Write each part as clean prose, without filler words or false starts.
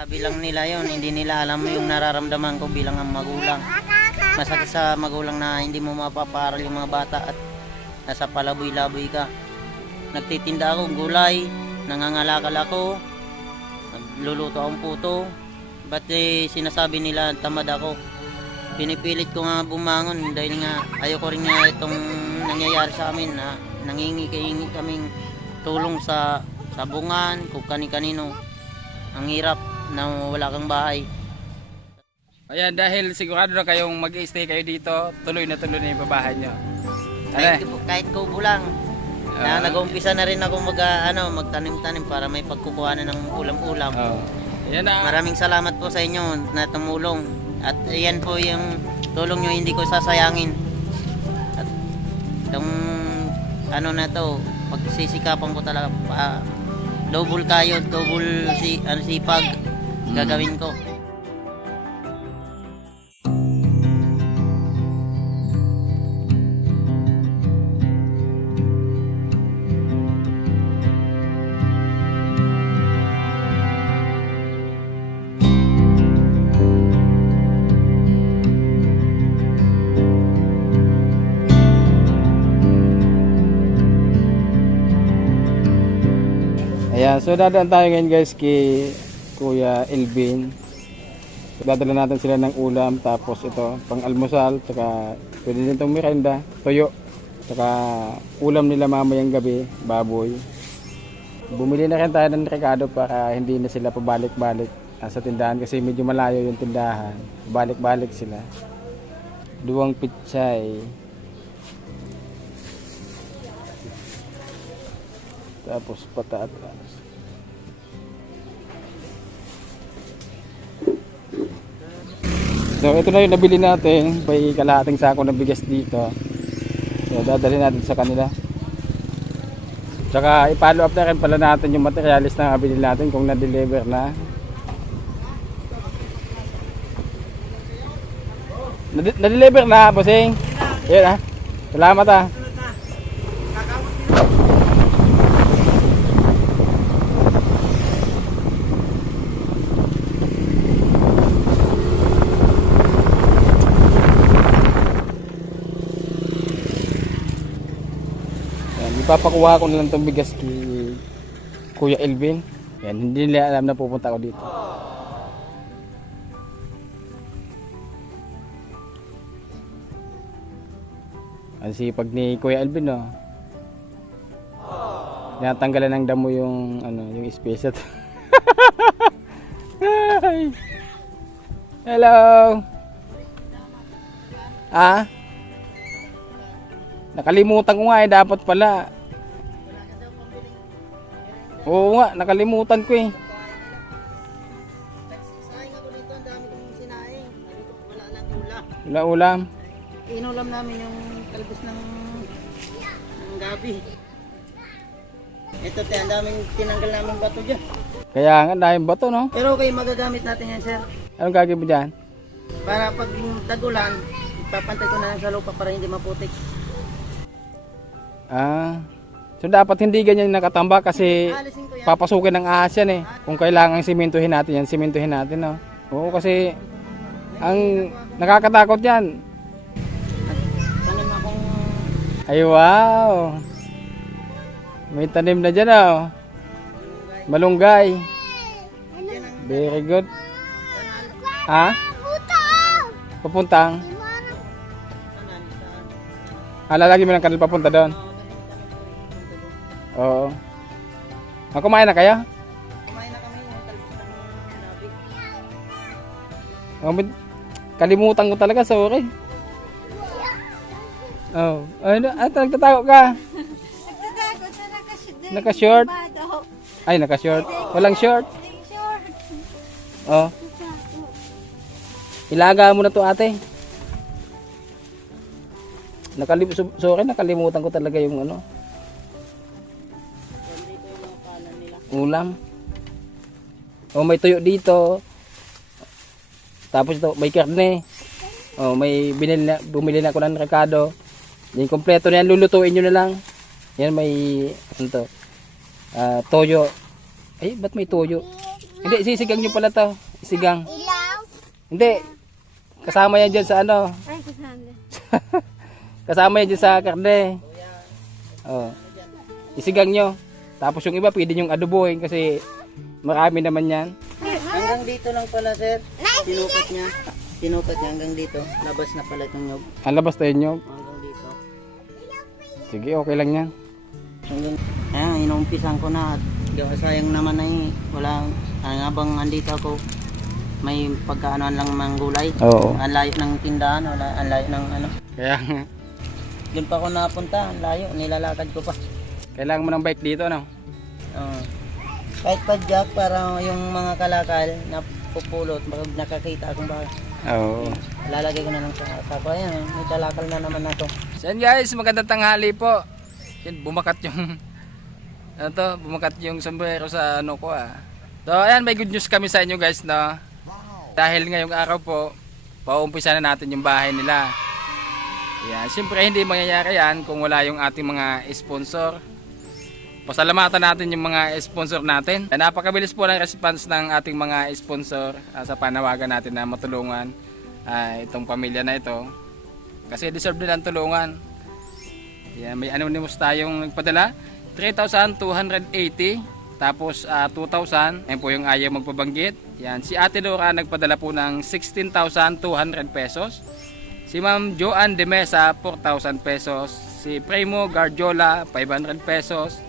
Sabi lang nila yon, hindi nila alam yung nararamdaman ko bilang ang magulang. Masakit sa magulang na hindi mo mapaparal yung mga bata at nasa palaboy-laboy ka. Nagtitinda ako gulay, nangangalakal ako, nagluluto akong puto. Ba't sinasabi nila tamad ako? Pinipilit ko nga bumangon dahil nga ayoko rin nga itong nangyayari sa amin na nangingi kaming tulong sa sabungan, kung kani-kanino. Ang hirap na wala kang bahay. Ayan, dahil sigurado na kayong mag-stay kayo dito, tuloy na yung babahan nyo. Kahit kubo lang. Nag-uumpisa na rin ako magtanim-tanim para may pagkukuhanan ng ulam-ulam. Ayan na. Maraming salamat po sa inyo na tumulong. At ayan po yung tulong nyo, hindi ko sasayangin. At itong na to, pagsisikapan ko talaga, double kayo, double sipag gagawin ko. Ayan, so dadaan tayo ngayon guys kay Kuya Elvin. Dadala natin sila ng ulam, tapos ito pang almusal, saka pwede din itong merenda, toyo, saka ulam nila mamayang gabi, baboy. Bumili na rin tayo ng rekado para hindi na sila pabalik-balik sa tindahan kasi medyo malayo yung tindahan. Balik-balik sila. 2 pitsay. Tapos patatas. So ito na yung nabili natin. May kalahating sako ng bigas dito. So dadalhin natin sa kanila. Tsaka i-follow up na rin pala natin yung materialis na nabili natin kung na-deliver na. Na-deliver na, bossing. Yan Salamat Ipapakuha ko na lang itong bigas kay Kuya Elvin. Yan, hindi nila alam na pupunta ako dito. Ang sipag ni Kuya Elvin, no? Tinatanggalan ng damo yung yung space at Hello. Nakalimutan ko nga dapat pala. Oo nga, nakalimutan ko Sayang ako dito, ang dami kong sinaing. Wala lang ulam. Wala ulam. Inulam namin yung talbos ng gabi. Ito ang daming tinanggal namin bato dyan. Kaya nga, daming bato, no? Pero okay, magagamit natin yan, sir. Anong gagawin mo dyan? Para pag tagulan, ipapantay ko na lang sa lupa para hindi maputik. So dapat hindi ganyan nakatambak kasi Alisin ko yan. papasukin ng ahas yan Kung kailangan simentuhin natin yan, simentuhin natin, no? Oo, kasi ang nakakatakot yan. Tanim akong... Ay, wow! May tanim na dyan, Malunggay. Very good. Papuntang? Lalagyan mo ng kanal papunta doon? Oo. Kumain na kayo? Kumain na kami yung talbos ng gabi. Kalimutan ko talaga, sorry. Nagtatago ka? Naka-short? Ay, naka-short. Walang short? Ilaga mo na to, ate. Sorry, nakalimutan ko talaga yung ulam. May tuyo dito. Tapos ito, may karne. May bumili na ako ng rekado. Yung kompleto na yan, lulutuin nyo na lang. Yan, may toyo. Ay, ba't may toyo? Hindi, sisigang nyo pala to. Isigang. Hindi. Kasama yan dyan sa ano. Kasama yan dyan sa karne. Oh. Isigang nyo. Tapos yung iba pwede nyong adobohin kasi marami naman yan. Hanggang dito lang pala, sir. Sinukat niya. Sinukat niya hanggang dito. Labas na pala itong nyog. Ang labas tayo nyo. Hanggang dito. Sige, okay lang yan. Hanggang, ayan, inuumpisan ko na. At sayang naman na walang, habang andito ako, may pagkaanoan lang ng gulay. Oo. Ang layo ng tindahan, ang layo ng ano. Kaya Doon pa ako napunta, ang layo, nilalakad ko pa. kailangan mo ng bike dito, no? Kahit pa jack, para yung mga kalakal na pupulot, pag nakakita akong baka, Oo. lalagay ko na lang sa sako. Ayan, may kalakal na naman ako. So yan guys, magandang tanghali po. Yan, bumakat yung ano to, bumakat yung sombrero sa ano ko ah. So ayan, may good news kami sa inyo guys, no. Dahil ngayong araw po, pauumpisa na natin yung bahay nila. Yan, siyempre hindi mangyayari yan kung wala yung ating mga sponsor. Pasalamatan natin yung mga sponsor natin. Napakabilis po ng response ng ating mga sponsor sa panawagan natin na matulungan itong pamilya na ito. Kasi deserve nila ang tulungan. Yan, may anonymous tayong nagpadala. 3,280. Tapos 2,000. Yan po yung ayaw magpabanggit. Yan, si Ate Dora nagpadala po ng 16,200 pesos. Si Ma'am Joanne de Mesa, 4,000 pesos. Si Primo Garjola, 500 pesos.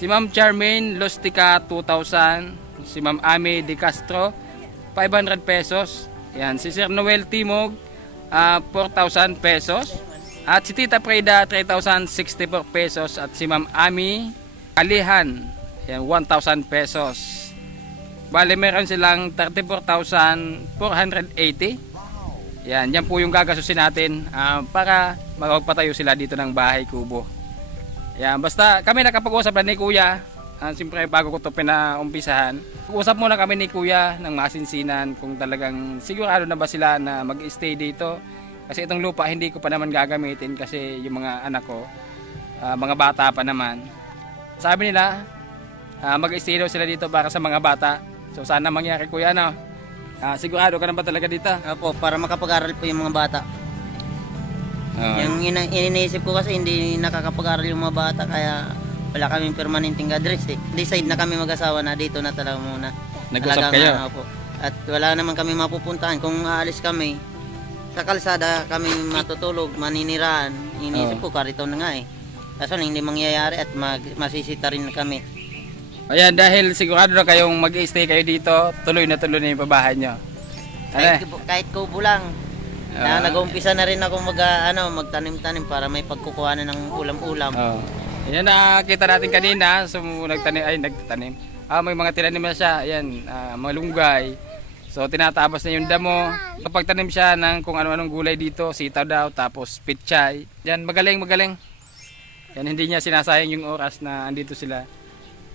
Si Ma'am Charmaine Lustica, 2,000. Si Ma'am Amy De Castro, 500 pesos. Yan. Si Sir Noel Timog, 4,000 pesos. At si Tita Preda, 3,064 pesos. At si Ma'am Amy Alihan, yan, 1,000 pesos. Bale, meron silang 34,480. Yan, yan po yung gagasusin natin para magpatayo sila dito ng bahay kubo. Yan, basta kami nakapag-usap na ni Kuya. Siyempre bago ko ito pinaumpisahan. Usap muna kami ni Kuya ng masinsinan kung talagang sigurado na ba sila na mag-stay dito. Kasi itong lupa hindi ko pa naman gagamitin kasi yung mga anak ko, mga bata pa naman. Sabi nila, mag-stay daw sila dito para sa mga bata. So sana mangyari Kuya, no? Sigurado ka na ba talaga dito? Opo, para makapag-aral po yung mga bata. Yung iniisip ko kasi hindi nakakapag-aral yung mga bata kaya wala kaming permanenteng address eh. Decide na kami mag-asawa na dito na talaga muna. Nag-usap kayo? Opo. At wala naman kami mapupuntahan. Kung aalis kami, sa kalsada kami matutulog, maninirahan. Iniisip ko karito na nga eh. Kaso hindi mangyayari at masisita rin kami. Ayan, dahil sigurado na kayong mag-stay kayo dito, tuloy na yung pabahay nyo. Kahit kubo lang. Nag-uumpisa na rin ako magtanim-tanim para may pagkukuhanan ng ulam-ulam. Ayan, nakita natin kanina, so nagtanim. May mga tinanim na siya, ayan, malunggay. So tinatabas na yung damo. Kapag tanim siya ng kung ano-anong gulay dito, sitaw daw, tapos pitchay. Yan, magaling. Yan, hindi niya sinasayang yung oras na andito sila.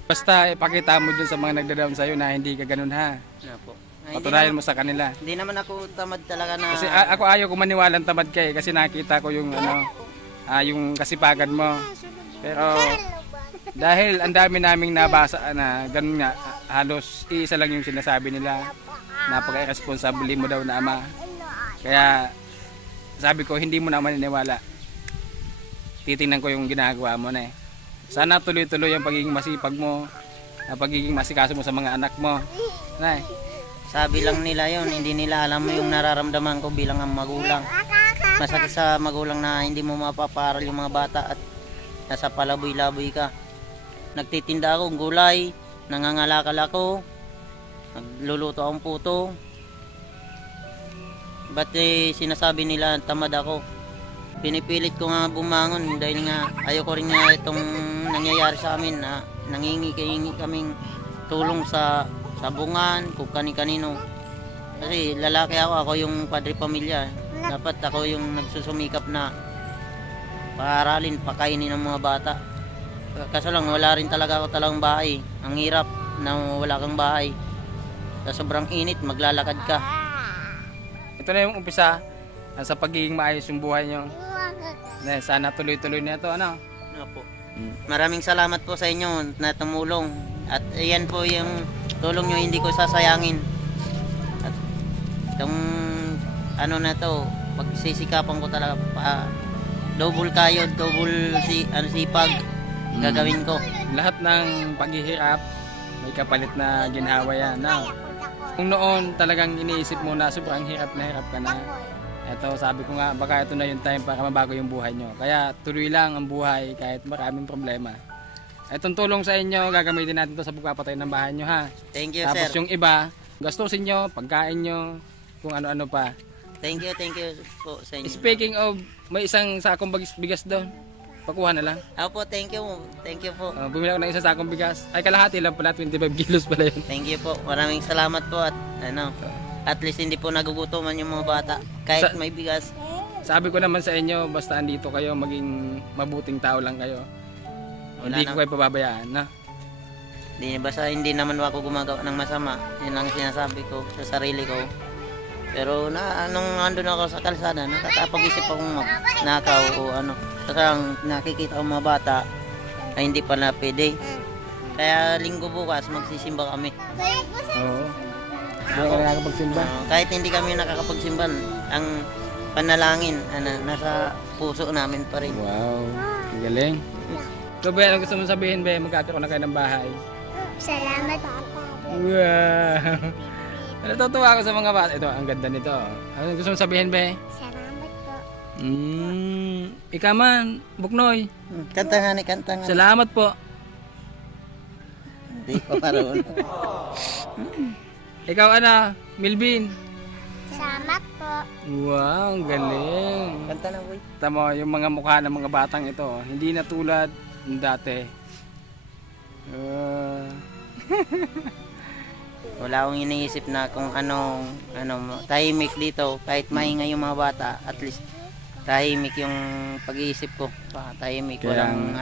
Basta ipakita mo dun sa mga nagda-down sa'yo na hindi ka ganun ha. Opo. Patunayan mo sa kanila. Hindi naman ako tamad talaga na... Kasi ako ayaw ko maniwalang tamad ka eh. Kasi nakita ko yung yung kasipagan mo. Pero dahil ang dami naming nabasa na ganun nga, halos isa lang yung sinasabi nila. Napaka-irresponsible mo daw na ama. Kaya sabi ko hindi mo na maniniwala. Titingnan ko yung ginagawa mo na eh. Sana tuloy-tuloy ang pagiging masipag mo, pagiging masikaso mo sa mga anak mo. Nay. Sabi lang nila yon, hindi nila alam yung nararamdaman ko bilang ang magulang. Masakit sa magulang na hindi mo mapaparal yung mga bata at nasa palaboy-laboy ka. Nagtitinda ako ng gulay, nangangalakal ako, nagluluto akong puto. Ba't sinasabi nila tamad ako? Pinipilit ko nga bumangon dahil nga ayoko rin nga itong nangyayari sa amin na nangingi kaming tulong sa sabungan, kung kani-kanino. Kasi lalaki ako yung padre pamilya. Dapat ako yung nagsusumikap na paaralin, pakainin ng mga bata. Kaso lang wala rin talaga ako talagang bahay. Ang hirap na wala kang bahay. Sa sobrang init, maglalakad ka. Ito na yung umpisa sa pagiging maayos yung buhay nyo. Sana tuloy-tuloy na ito, ano? Opo. Maraming salamat po sa inyo na tumulong. At ayan po yung tulong nyo, hindi ko sasayangin. At itong ano na to, pagsisikapan ko talaga pa, double kayo, double sipag gagawin ko. Lahat ng paghihirap, may kapalit na ginhawa yan. Na, kung noon talagang iniisip mo na sobrang hirap ka na, eto sabi ko nga, baka ito na yung time para mabago yung buhay nyo. Kaya tuloy lang ang buhay kahit maraming problema. Etong tulong sa inyo, gagamitin natin to sa pagpapatay ng bahay nyo ha. Thank you, Tapos sir. yung iba, gastusin nyo, pagkain nyo, kung ano-ano pa. Thank you po sa inyo. Speaking of, may isang sakong bigas doon. Pakuha na lang. Opo, thank you. Thank you po. Bumili ako ng isang sakong bigas. Ay, kalahati lang pala, 25 kilos pala yun. Thank you po. Maraming salamat po at at least hindi po nagugutuman yung mga bata kahit may bigas. Sabi ko naman sa inyo, basta andito kayo, maging mabuting tao lang kayo. Wala Hindi ko kayo pababayaan, na. Basta hindi naman ako gumagawa ng masama. Yun ang sinasabi ko sa sarili ko. Pero nung andun ako sa kalsada, nakakapag-isip akong nakaw o ano. Kasi nakikita ko mga bata ay hindi pala pwede. Kaya linggo bukas magsisimba kami. Oo. Hindi ka nakakapagsimba. Kahit hindi kami nakakapagsimba, ang panalangin nasa puso namin pa rin. Wow, ang galing. So, Be, ano gusto mong sabihin, Be? Magkakaroon na kayo ng bahay. Salamat po. Wow. Natutuwa ako sa mga bata. Ito, ang ganda nito. Ano gusto mong sabihin, Be? Salamat po. Ikaw man, Buknoy. Kanta nga. Salamat po. Hindi pa paroon. Ikaw, ana, Milvin. Salamat po. Wow, ang galing. Kanta na, boy. Tama, yung mga mukha ng mga batang ito, hindi na tulad ng dati. Wala akong iniisip na kung tahimik dito. Kahit maingay yung mga bata, at least tahimik yung pag-iisip ko. Tahimik, walang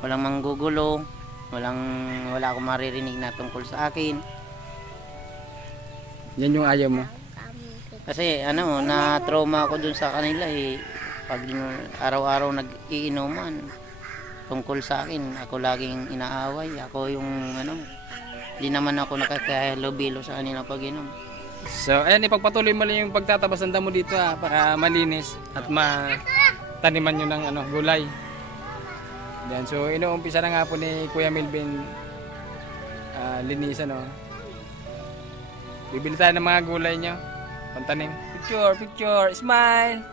walang manggugulo, wala akong maririnig na tungkol sa akin. Yan yung ayaw mo. Kasi na-trauma ako dun sa kanila eh. Pag araw-araw nag-iinuman tungkol sa akin, ako laging inaaway. Ako yung hindi naman ako nakakahalubilo sa kanila pag inom. So, ayan, ipagpatuloy mo lang yung pagtatabas ng damo dito para malinis at mataniman nyo ng gulay. Yan. So, inuumpisa na nga po ni Kuya Milvin linisan. Bibili tayo ng mga gulay nyo. Pantanim. Picture. Smile.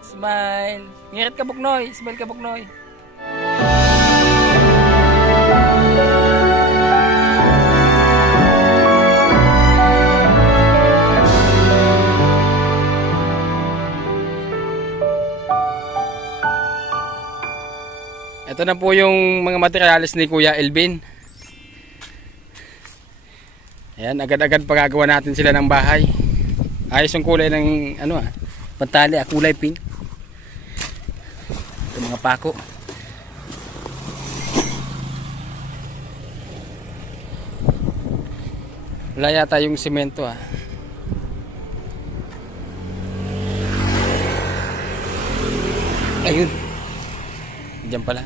Smile. Ngirit ka, Buknoy. Smile ka, Buknoy. Ito na po yung mga materials ni Kuya Elvin. Ayan, agad-agad pagagawa natin sila ng bahay. Ayos yung kulay ng pantali, kulay pink. Ito mga pako. Wala yata yung simento Ayun. Diyan pala.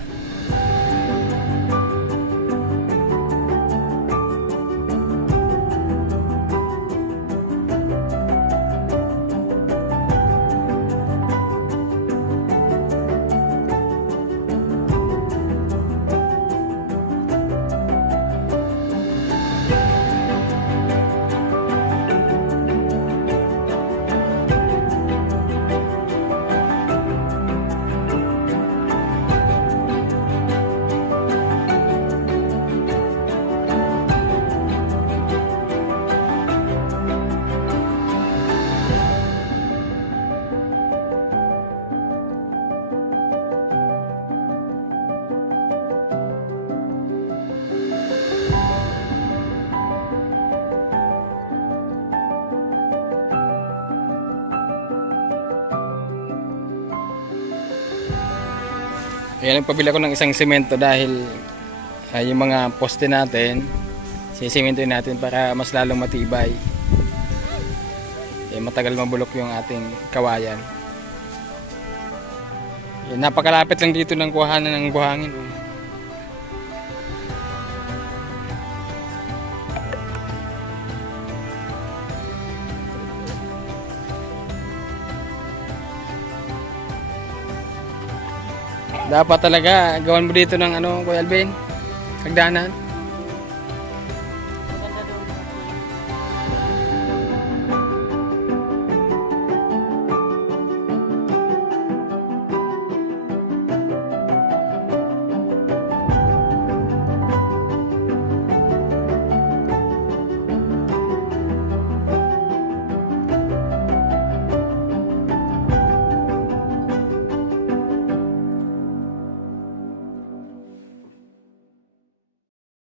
Kaya nagpabili ako ng isang semento dahil yung mga poste natin sisimentoin natin para mas lalong matibay. Matagal mabulok yung ating kawayan. Napakalapit lang dito ng kuhanan ng buhangin. Dapat talaga gawan mo dito ng ano, Kuya Alvin? Hagdanan.